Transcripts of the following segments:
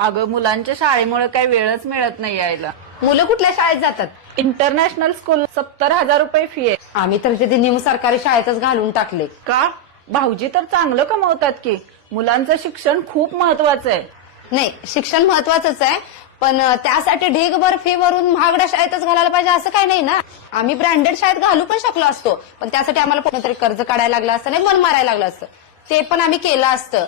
अगं मुलांच्या शाळेमुळे काही वेळच मिळत नाही यायला. मुलं कुठल्या शाळेत जातात? इंटरनॅशनल स्कूल 70,000 रुपये फी आहे. आम्ही तर तिथे निम सरकारी शाळेतच घालून टाकले. का? भाऊजी तर चांगलं कमवतात की. मुलांचं शिक्षण खूप महत्वाचं आहे. नाही, शिक्षण महत्वाचंच आहे, पण त्यासाठी ढीगभर फी भरून महागड्या शाळेतच घालायला पाहिजे असं काही नाही ना. आम्ही ब्रँडेड शाळेत घालू पण शकलो असतो, पण त्यासाठी आम्हाला कोणतरी कर्ज काढायला लागलं असतं, नाही मन मारायला लागलं असतं. ते पण आम्ही केलं असतं.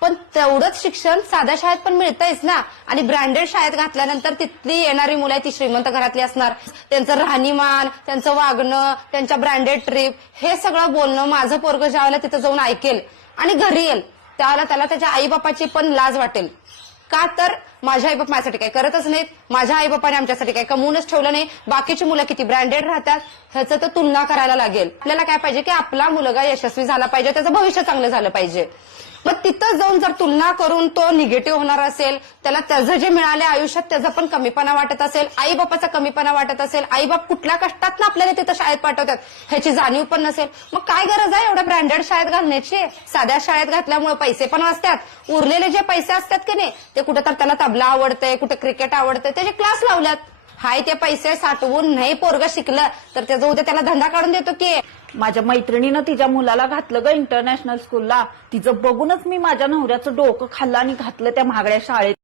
पण तेवढंच शिक्षण साध्या शाळेत पण मिळतंयच ना. आणि ब्रँडेड शाळेत घातल्यानंतर तिथली येणारी मुलं आहे ती श्रीमंत घरातली असणार. त्यांचं राहणीमान, त्यांचं वागणं, त्यांच्या ब्रँडेड ट्रिप, हे सगळं बोलणं माझं पोरगं ज्यावेळेला तिथं जाऊन ऐकेल आणि घरी येईल त्यावेळेला त्याला त्याच्या आईबापाची पण लाज वाटेल. का तर माझ्या आईबाप माझ्यासाठी काही करतच नाहीत, माझ्या आईबापाने आमच्यासाठी काही कमवूनच ठेवलं नाही. बाकीची मुलं किती ब्रँडेड राहतात ह्याचं तर तुलना करायला लागेल. आपल्याला काय पाहिजे की आपला मुलगा यशस्वी झाला पाहिजे, त्याचं भविष्य चांगलं झालं पाहिजे. मग तिथं जाऊन जर तुलना करून तो निगेटिव्ह होणार असेल, त्याला त्याचं जे मिळाले आयुष्यात त्याचा पण कमीपणा वाटत असेल, आईबापाचा कमीपणा वाटत असेल, आईबाप कुठल्या कष्टात ना आपल्याला तिथं शाळेत पाठवतात ह्याची जाणीव पण नसेल, मग काय गरज आहे एवढ्या ब्रँडेड शाळेत घालण्याची? साध्या शाळेत घातल्यामुळे पैसे पण वाचतात, उरलेले जे पैसे असतात की नाही ते कुठं तर त्याला तबला आवडतंय, कुठे क्रिकेट आवडतंय, त्याचे क्लास लावल्यात. हाय ते पैसे साठवून नाही पोरगं शिकलं तर त्याचा उद्या त्याला धंदा काढून देतो की. माझ्या मैत्रिणीनं तिच्या मुलाला घातलं ग इंटरनॅशनल स्कूलला. तिचं बघूनच मी माझ्या नवऱ्याचं डोकं खाल्लं आणि घातलं त्या महागड्या शाळेत.